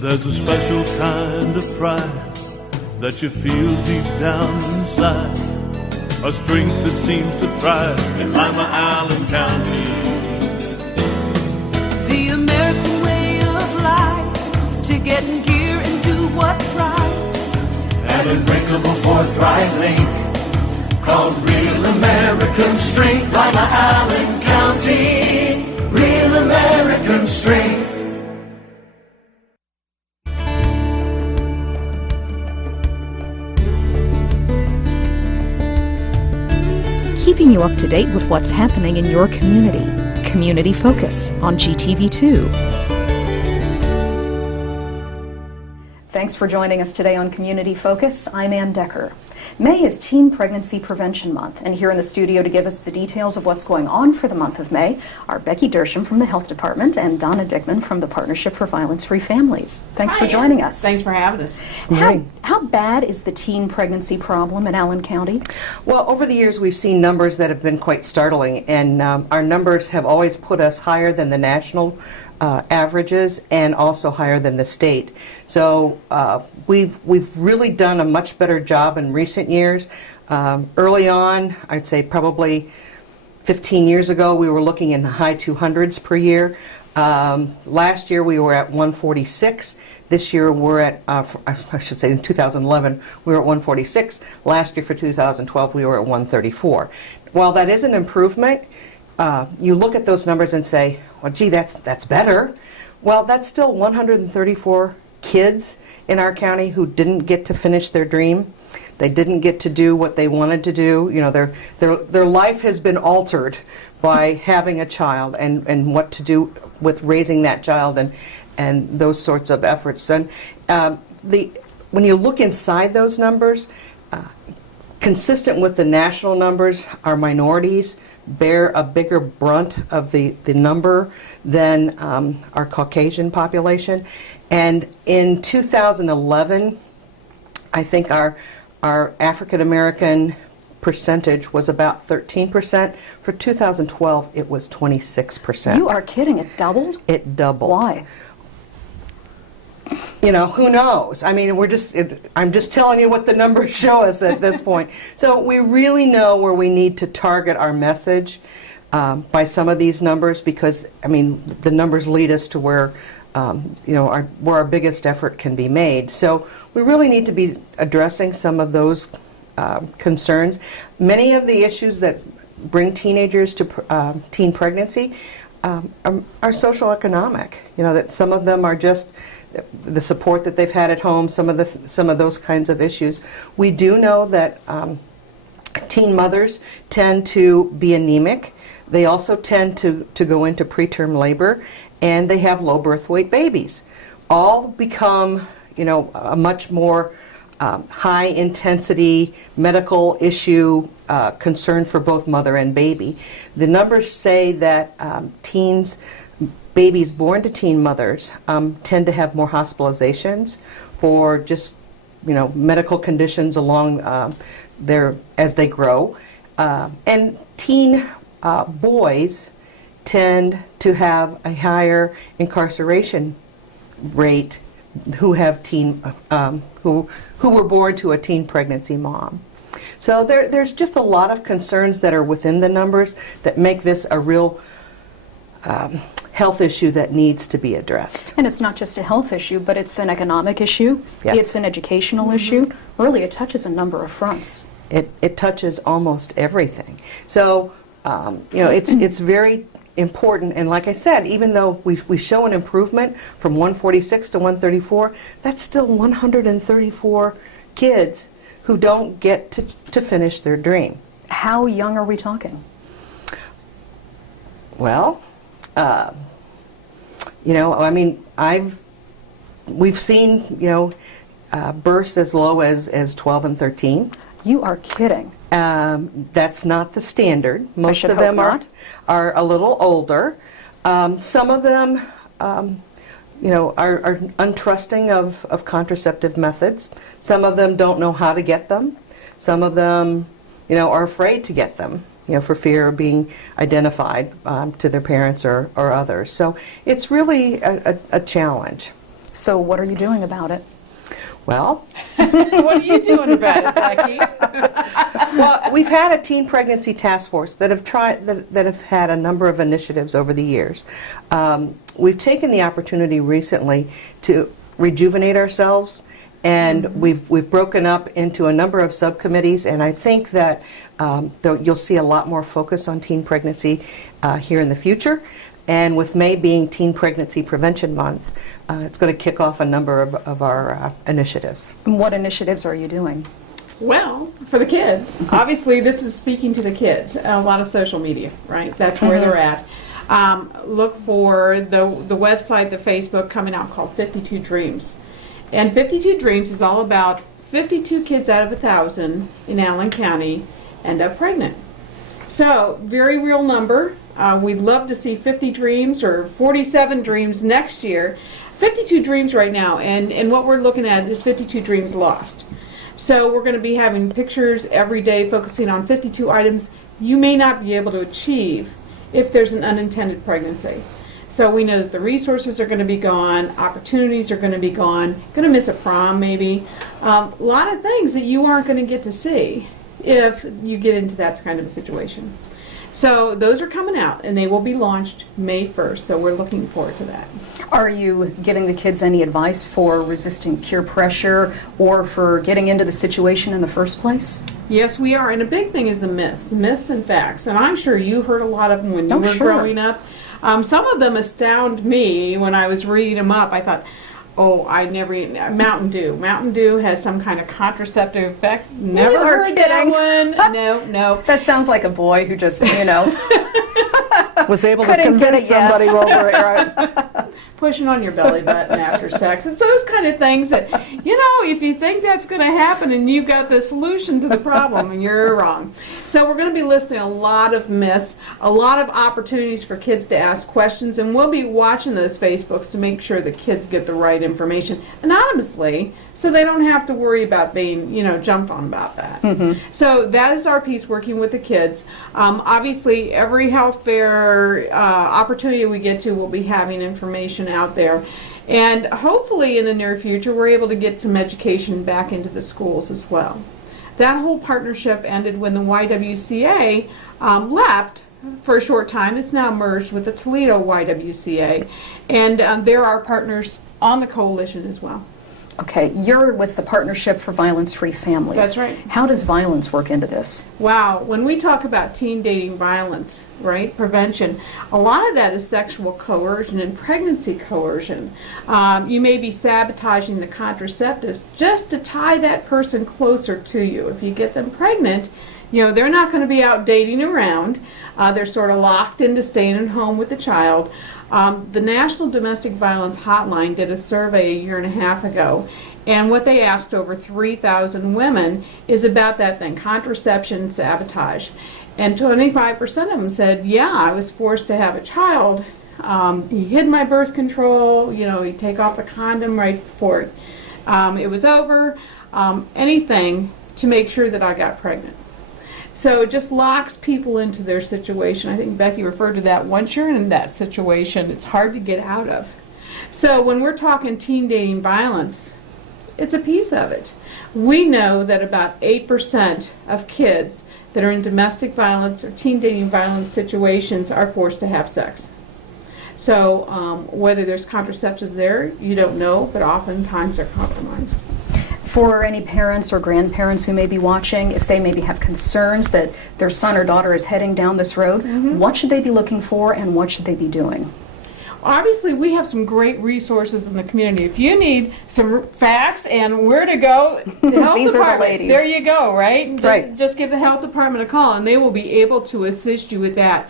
There's a special kind of pride that you feel deep down inside, a strength that seems to thrive in Lima, Allen County. The American way of life, to get in gear and do what's right. An unbreakable forthright link called real American strength. Lima, Allen County, real American strength. Keeping you up to date with what's happening in your community. Community Focus on GTV2. Thanks for joining us today on Community Focus. I'm Anne Decker. May is Teen Pregnancy Prevention Month, and here in the studio to give us the details of what's going on for the month of May are Becky Dershem from the Health Department and Donna Dickman from the Partnership for Violence-Free Families. Thanks for joining us. Thanks for having us. How bad is the teen pregnancy problem in Allen County? Well, over the years we've seen numbers that have been quite startling, and our numbers have always put us higher than the national averages and also higher than the state. So we've really done a much better job in recent years. Early on, I'd say probably 15 years ago, we were looking in the high 200s per year. Last year we were at 146. This year we're at, I should say in 2011, we were at 146. Last year for 2012 we were at 134. While that is an improvement, you look at those numbers and say, well, gee, that's better. Well, that's still 134 kids in our county who didn't get to finish their dream. They didn't get to do what they wanted to do. You know, their life has been altered by having a child and what to do with raising that child and those sorts of efforts. And when you look inside those numbers, consistent with the national numbers, our minorities bear a bigger brunt of the number than our Caucasian population. And in 2011, I think our African American percentage was about 13%. For 2012, it was 26%. You are kidding, it doubled? It doubled. Why? You know, who knows? I mean, I'm just telling you what the numbers show us at this point. So we really know where we need to target our message by some of these numbers, because, I mean, the numbers lead us to where, you know, where our biggest effort can be made. So we really need to be addressing some of those concerns. Many of the issues that bring teenagers to teen pregnancy are socioeconomic. You know, that some of them are just the support that they've had at home, some of those kinds of issues. We do know that teen mothers tend to be anemic. They also tend to go into preterm labor, and they have low birth weight babies. All become, you know, a much more high intensity medical issue concern for both mother and baby. The numbers say that babies born to teen mothers tend to have more hospitalizations for just, you know, medical conditions along as they grow. And teen boys tend to have a higher incarceration rate who have who were born to a teen pregnancy mom. So there's just a lot of concerns that are within the numbers that make this a real health issue that needs to be addressed. And it's not just a health issue, but it's an economic issue. Yes. It's an educational issue. Really, it touches a number of fronts. It touches almost everything. So, you know, it's very important. And like I said, even though we show an improvement from 146 to 134, that's still 134 kids who don't get to finish their dream. How young are we talking? Well, you know, I mean, we've seen, you know, births as low as 12 and 13. You are kidding. That's not the standard. Most of them are a little older. Some of them, you know, are untrusting of contraceptive methods. Some of them don't know how to get them. Some of them, you know, are afraid to get them, you know, for fear of being identified to their parents or others. So it's really a challenge. So what are you doing about it? Well, What are you doing about it, Becky? well, we've had a teen pregnancy task force that have had a number of initiatives over the years. We've taken the opportunity recently to rejuvenate ourselves, and we've broken up into a number of subcommittees, and I think that you'll see a lot more focus on teen pregnancy here in the future. And with May being Teen Pregnancy Prevention Month, it's going to kick off a number of our initiatives. And what initiatives are you doing? Well, for the kids, obviously this is speaking to the kids. A lot of social media, right? That's where they're at. Look for the website, the Facebook coming out called 52 Dreams. And 52 Dreams is all about 52 kids out of 1,000 in Allen County end up pregnant. So, very real number. We'd love to see 50 dreams or 47 dreams next year. 52 dreams right now, and what we're looking at is 52 dreams lost. So we're going to be having pictures every day focusing on 52 items you may not be able to achieve if there's an unintended pregnancy. So we know that the resources are going to be gone, opportunities are going to be gone, going to miss a prom maybe, a lot of things that you aren't going to get to see if you get into that kind of a situation. So those are coming out, and they will be launched May 1st, so we're looking forward to that. Are you giving the kids any advice for resisting peer pressure or for getting into the situation in the first place? Yes, we are, and a big thing is the myths and facts, and I'm sure you heard a lot of them when you were growing up. Some of them astound me when I was reading them up. I thought, oh, I never eat Mountain Dew. Mountain Dew has some kind of contraceptive effect. Never heard that one. No. That sounds like a boy who just, Was able to Couldn't get a convince somebody yes. over it, right? Pushing on your belly button after sex. It's those kind of things that, if you think that's going to happen and you've got the solution to the problem, and you're wrong. So we're going to be listing a lot of myths, a lot of opportunities for kids to ask questions, and we'll be watching those Facebooks to make sure the kids get the right information anonymously so they don't have to worry about being, jumped on about that. So that is our piece, working with the kids. Obviously, every health fair opportunity we get to, we'll be having information out there. And hopefully in the near future, we're able to get some education back into the schools as well. That whole partnership ended when the YWCA left for a short time. It's now merged with the Toledo YWCA. And they're our partners on the coalition as well. Okay, you're with the Partnership for Violence-Free Families. That's right. How does violence work into this? Wow, when we talk about teen dating violence, right, prevention, a lot of that is sexual coercion and pregnancy coercion. You may be sabotaging the contraceptives just to tie that person closer to you. If you get them pregnant, they're not going to be out dating around. They're sort of locked into staying at home with the child. The National Domestic Violence Hotline did a survey a year and a half ago, and what they asked over 3,000 women is about that thing, contraception sabotage. And 25% of them said, yeah, I was forced to have a child. He hid my birth control, he'd take off the condom right before it was over, anything to make sure that I got pregnant. So it just locks people into their situation. I think Becky referred to that. Once you're in that situation, it's hard to get out of. So when we're talking teen dating violence, it's a piece of it. We know that about 8% of kids that are in domestic violence or teen dating violence situations are forced to have sex. So whether there's contraceptive there, you don't know, but oftentimes they're compromised. For any parents or grandparents who may be watching, if they maybe have concerns that their son or daughter is heading down this road, what should they be looking for and what should they be doing? Obviously, we have some great resources in the community. If you need some facts and where to go, the health These are the department, ladies. there you go, right? Right. Just give the health department a call and they will be able to assist you with that.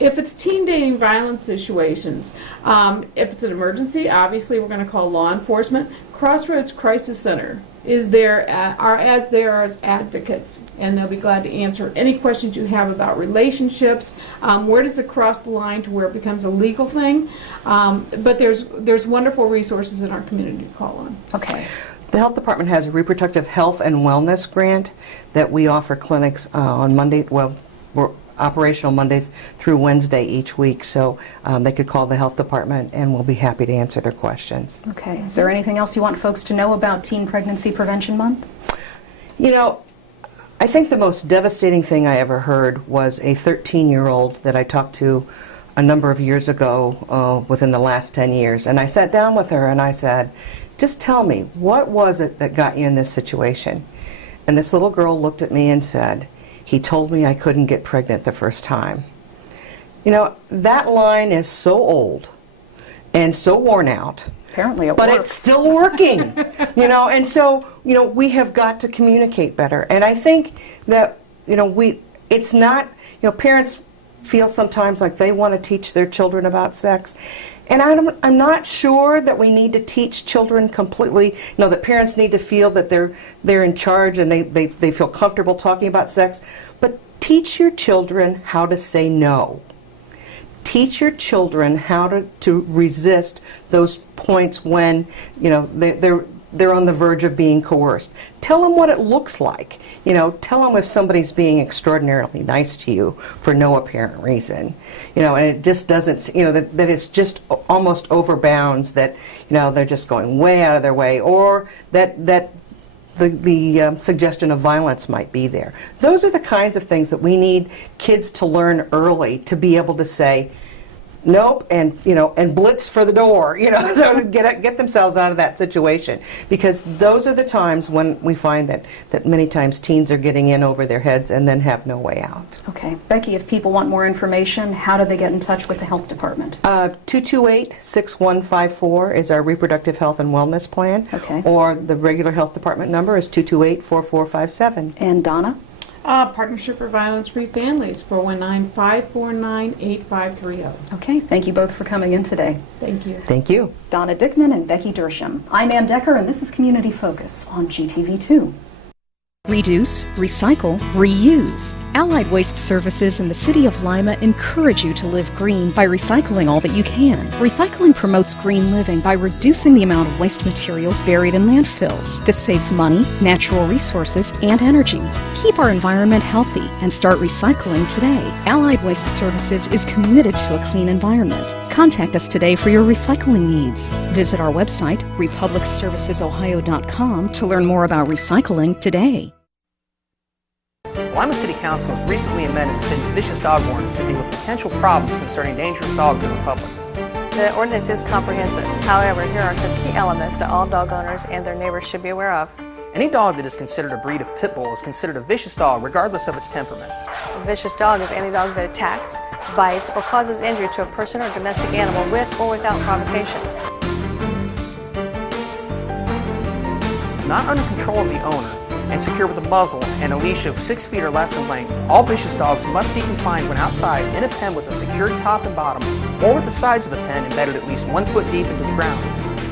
If it's teen dating violence situations, if it's an emergency, obviously we're going to call law enforcement. Crossroads Crisis Center is there, are as advocates, and they'll be glad to answer any questions you have about relationships. Where does it cross the line to where it becomes a legal thing? But there's wonderful resources in our community to call on. Okay. The health department has a reproductive health and wellness grant that we offer clinics on Monday. Well, we're operational Monday through Wednesday each week, so they could call the health department and we'll be happy to answer their questions. Okay. Is there anything else you want folks to know about Teen Pregnancy Prevention Month? You know, I think the most devastating thing I ever heard was a 13-year-old that I talked to a number of years ago, within the last 10 years, and I sat down with her and I said, just tell me, what was it that got you in this situation? And this little girl looked at me and said, he told me I couldn't get pregnant the first time. You know, that line is so old and so worn out. Apparently it but works. It's still working, you know, and so, you know, we have got to communicate better. And I think that, you know, it's not, you know, parents feel sometimes like they want to teach their children about sex. And I'm not sure that we need to teach children completely, you know, that parents need to feel that they're in charge and they feel comfortable talking about sex. But teach your children how to say no. Teach your children how to resist those points when, you know, they're on the verge of being coerced. Tell them what it looks like. You know, tell them if somebody's being extraordinarily nice to you for no apparent reason. You know, and it just doesn't, you know, that it's just almost overbounds, that, you know, they're just going way out of their way, or that the suggestion of violence might be there. Those are the kinds of things that we need kids to learn early, to be able to say nope, and, you know, and blitz for the door, you know, so get themselves out of that situation, because those are the times when we find that many times teens are getting in over their heads and then have no way out. Okay. Becky, if people want more information, how do they get in touch with the health department? 228-6154 is our reproductive health and wellness plan. Okay. Or the regular health department number is 228-4457. And Donna? Partnership for Violence-Free Families, 419-549-8530. Okay, thank you both for coming in today. Thank you. Thank you. Donna Dickman and Becky Dershem. I'm Anne Decker, and this is Community Focus on GTV2. Reduce, recycle, reuse. Allied Waste Services in the City of Lima encourage you to live green by recycling all that you can. Recycling promotes green living by reducing the amount of waste materials buried in landfills. This saves money, natural resources, and energy. Keep our environment healthy and start recycling today. Allied Waste Services is committed to a clean environment. Contact us today for your recycling needs. Visit our website, republicservicesohio.com, to learn more about recycling today. Lima City Council has recently amended the city's vicious dog ordinance to deal with potential problems concerning dangerous dogs in the public. The ordinance is comprehensive. However, here are some key elements that all dog owners and their neighbors should be aware of. Any dog that is considered a breed of pit bull is considered a vicious dog regardless of its temperament. A vicious dog is any dog that attacks, bites, or causes injury to a person or domestic animal with or without provocation. Not under control of the owner and secure with a muzzle and a leash of 6 feet or less in length, all vicious dogs must be confined when outside in a pen with a secured top and bottom, or with the sides of the pen embedded at least 1 foot deep into the ground.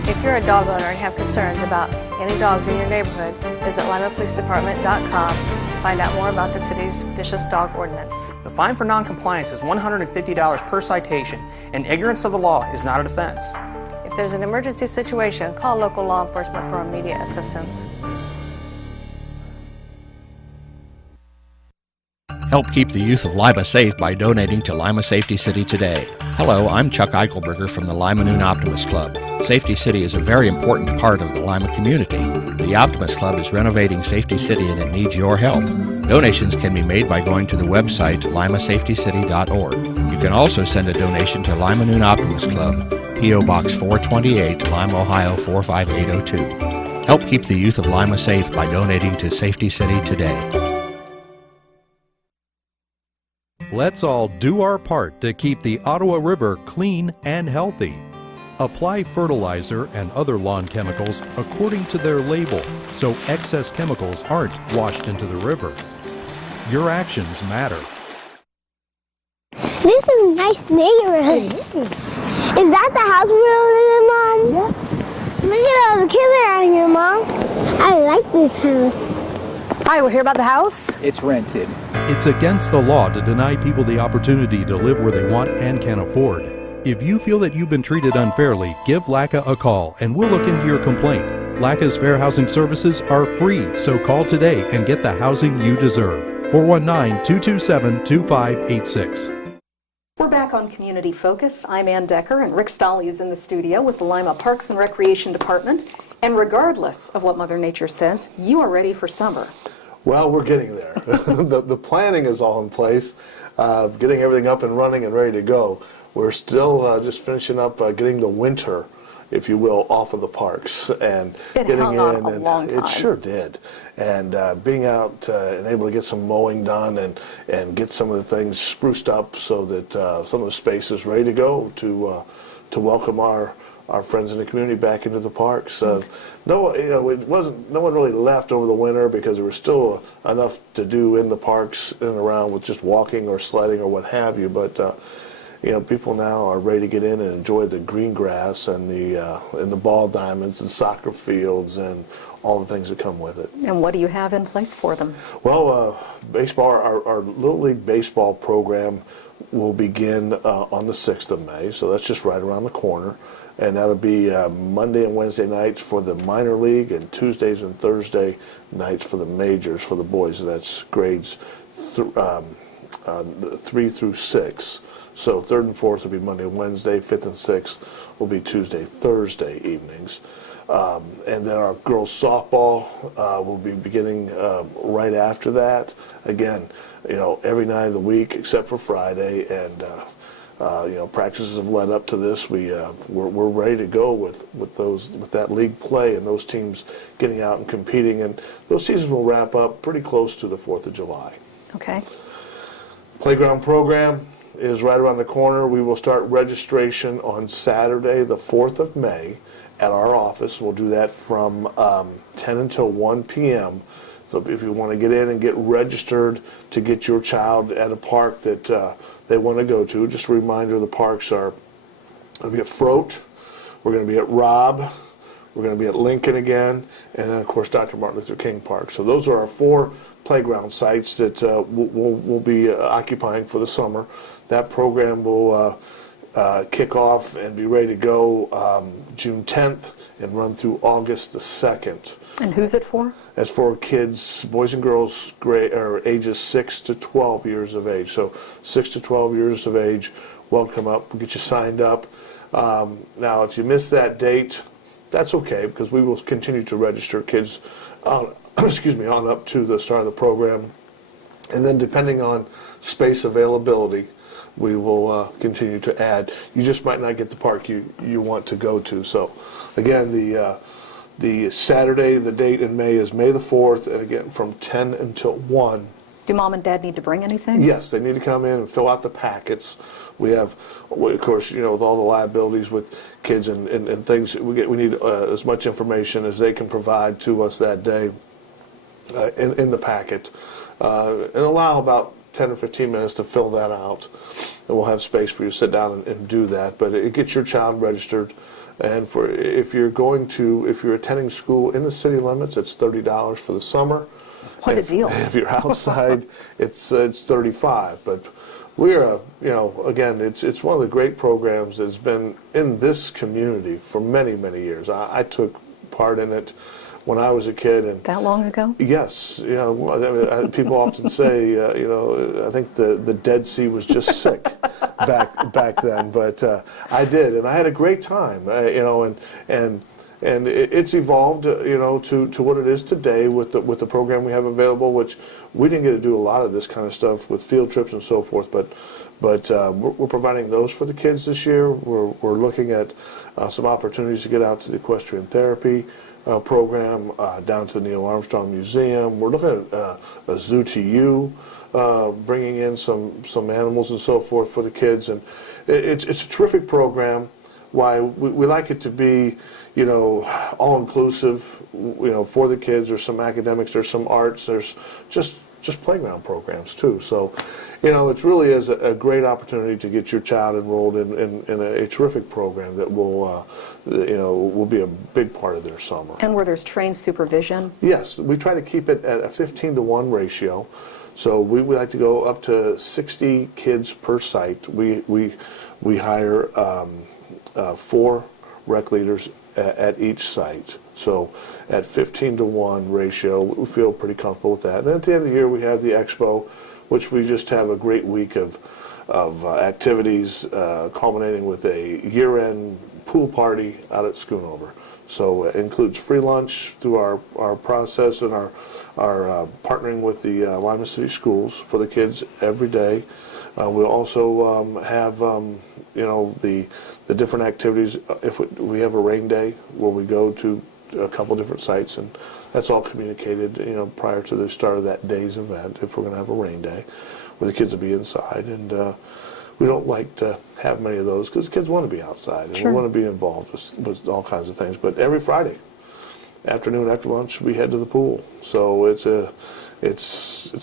If you're a dog owner and have concerns about any dogs in your neighborhood, visit limapolicedepartment.com to find out more about the city's vicious dog ordinance. The fine for non-compliance is $150 per citation, and ignorance of the law is not a defense. If there's an emergency situation, call local law enforcement for immediate assistance. Help keep the youth of Lima safe by donating to Lima Safety City today. Hello, I'm Chuck Eichelberger from the Lima Noon Optimist Club. Safety City is a very important part of the Lima community. The Optimist Club is renovating Safety City and it needs your help. Donations can be made by going to the website limasafetycity.org. You can also send a donation to Lima Noon Optimist Club, P.O. Box 428, Lima, Ohio 45802. Help keep the youth of Lima safe by donating to Safety City today. Let's all do our part to keep the Ottawa River clean and healthy. Apply fertilizer and other lawn chemicals according to their label so excess chemicals aren't washed into the river. Your actions matter. This is a nice neighborhood. It is. Is that the house we live in, Mom? Yes. Look at all the kids around here, Mom. I like this house. Hi, we're here about the house. It's rented. It's against the law to deny people the opportunity to live where they want and can afford. If you feel that you've been treated unfairly, give LACA a call and we'll look into your complaint. LACA's fair housing services are free, so call today and get the housing you deserve. 419-227-2586. We're back on Community Focus. I'm Anne Decker, and Rick Stolley is in the studio with the Lima Parks and Recreation Department. And regardless of what Mother Nature says, you are ready for summer. Well, we're getting there. The planning is all in place, getting everything up and running and ready to go. We're still just finishing up getting the winter, if you will, off of the parks and It hung on a long time. It sure did. And being out and able to get some mowing done and get some of the things spruced up so that some of the space is ready to go to welcome our friends in the community back into the parks. No one really left over the winter because there was still enough to do in the parks and around with just walking or sledding or what have you. But people now are ready to get in and enjoy the green grass and the ball diamonds and soccer fields and all the things that come with it. And what do you have in place for them? Well, baseball, our Little League baseball program will begin on the 6th of May, so that's just right around the corner. And that'll be Monday and Wednesday nights for the minor league and Tuesdays and Thursday nights for the majors for the boys, and that's grades 3 through 6. So 3rd and 4th will be Monday and Wednesday, 5th and 6th will be Tuesday, Thursday evenings. And then our girls softball will be beginning right after that. Again, every night of the week except for Friday, and practices have led up to this. We're ready to go with that league play and those teams getting out and competing, and those seasons will wrap up pretty close to the 4th of July. Okay. Playground program is right around the corner. We will start registration on Saturday, the 4th of May, at our office. We'll do that from 10 until 1 p.m. So if you want to get in and get registered to get your child at a park that they want to go to, just a reminder, the parks are going to be at Frote, we're going to be at Robb, we're going to be at Lincoln again, and then of course Dr. Martin Luther King Park. So those are our 4 playground sites that we'll be occupying for the summer. That program will kick off and be ready to go June 10th and run through August the 2nd. And who's it for? That's for kids, boys and girls, ages 6 to 12 years of age. So 6 to 12 years of age, welcome up. We'll get you signed up. Now, if you miss that date, that's okay, because we will continue to register kids on up to the start of the program. And then depending on space availability, we will continue to add. You just might not get the park you want to go to. So again, the Saturday, the date in May is May the 4th, and again from 10 until 1. Do Mom and Dad need to bring anything? Yes, they need to come in and fill out the packets. We have, of course, with all the liabilities with kids and things, we need as much information as they can provide to us that day in the packet, and allow about 10 or 15 minutes to fill that out, and we'll have space for you to sit down and do that. But it gets your child registered, and if you're attending school in the city limits, it's $30 for the summer. What a deal! If you're outside, it's $35. But we're again, it's one of the great programs that's been in this community for many years. I took part in it when I was a kid. And that long ago? Yes. People often say, I think the Dead Sea was just sick back then. But I did, and I had a great time. And it's evolved, to what it is today with the program we have available, which we didn't get to do a lot of this kind of stuff with field trips and so forth. But we're providing those for the kids this year. We're looking at some opportunities to get out to the equestrian therapy program, down to the Neil Armstrong Museum. We're looking at a Zoo to You, bringing in some animals and so forth for the kids, and it's a terrific program. Why we like it to be, all inclusive, for the kids. There's some academics, there's some arts, there's just playground programs too. So, it really is a great opportunity to get your child enrolled in a terrific program that will be a big part of their summer. And where there's trained supervision? Yes, we try to keep it at a 15-to-1 ratio. So we like to go up to 60 kids per site. We hire 4 rec leaders at each site. So at 15-to-1 ratio, we feel pretty comfortable with that. And then at the end of the year, we have the expo, which we just have a great week of activities, culminating with a year-end pool party out at Schoonover. So it includes free lunch through our process and our partnering with the Lima City Schools for the kids every day. We'll also have the different activities. If we have a rain day where we go to a couple different sites, and that's all communicated prior to the start of that day's event. If we're going to have a rain day, where the kids will be inside, and we don't like to have many of those because the kids want to be outside and Sure. we want to be involved with all kinds of things. But every Friday afternoon after lunch, we head to the pool. So it's a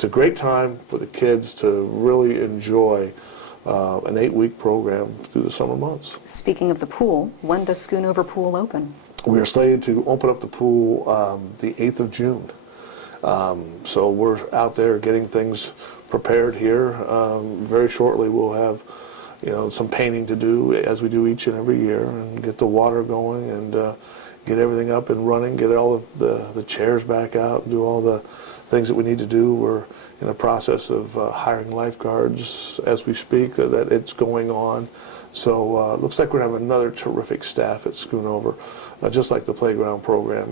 great time for the kids to really enjoy an 8-week program through the summer months. Speaking of the pool, when does Schoonover Pool open? We are slated to open up the pool the 8th of June. So we're out there getting things prepared here. Very shortly we'll have some painting to do, as we do each and every year, and get the water going and get everything up and running, get all of the chairs back out, and do all the things that we need to do. We're in a process of hiring lifeguards as we speak, that it's going on. So it looks like we're going to have another terrific staff at Schoonover, just like the playground program.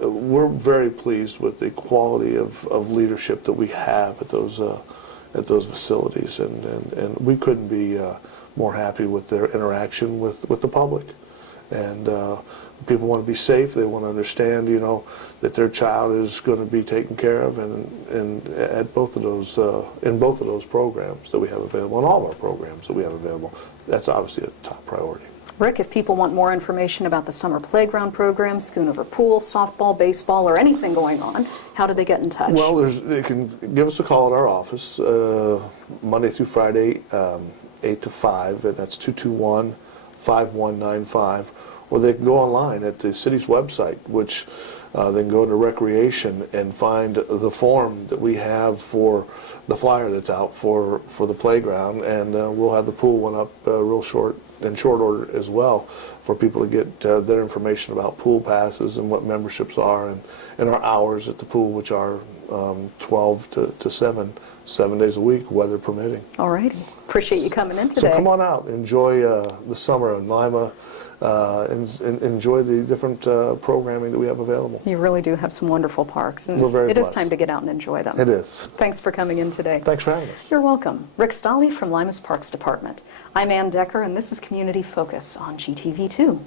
We're very pleased with the quality of leadership that we have at those facilities, and we couldn't be more happy with their interaction with the public. And people want to be safe. They want to understand, that their child is going to be taken care of, and at both of those, in both of those programs that we have available, and all of our programs that we have available, that's obviously a top priority. Rick, if people want more information about the summer playground program, Schoonover Pool, softball, baseball, or anything going on, how do they get in touch? Well, they can give us a call at our office Monday through Friday, 8 to 5, and that's 221-5195. Or they can go online at the city's website, which they can go into recreation and find the form that we have for the flyer that's out for the playground, and we'll have the pool one up in short order as well, for people to get their information about pool passes and what memberships are, and our hours at the pool, which are 12 to 7 days a week, weather permitting. All righty. Appreciate you coming in today. So come on out, enjoy the summer in Lima, and enjoy the different programming that we have available. You really do have some wonderful parks, and We're very it is blessed. time to get out and enjoy them. It is. Thanks for coming in today. Thanks for having us. You're welcome. Rick Stolle from Lima's Parks Department. I'm Anne Decker, and this is Community Focus on GTV2.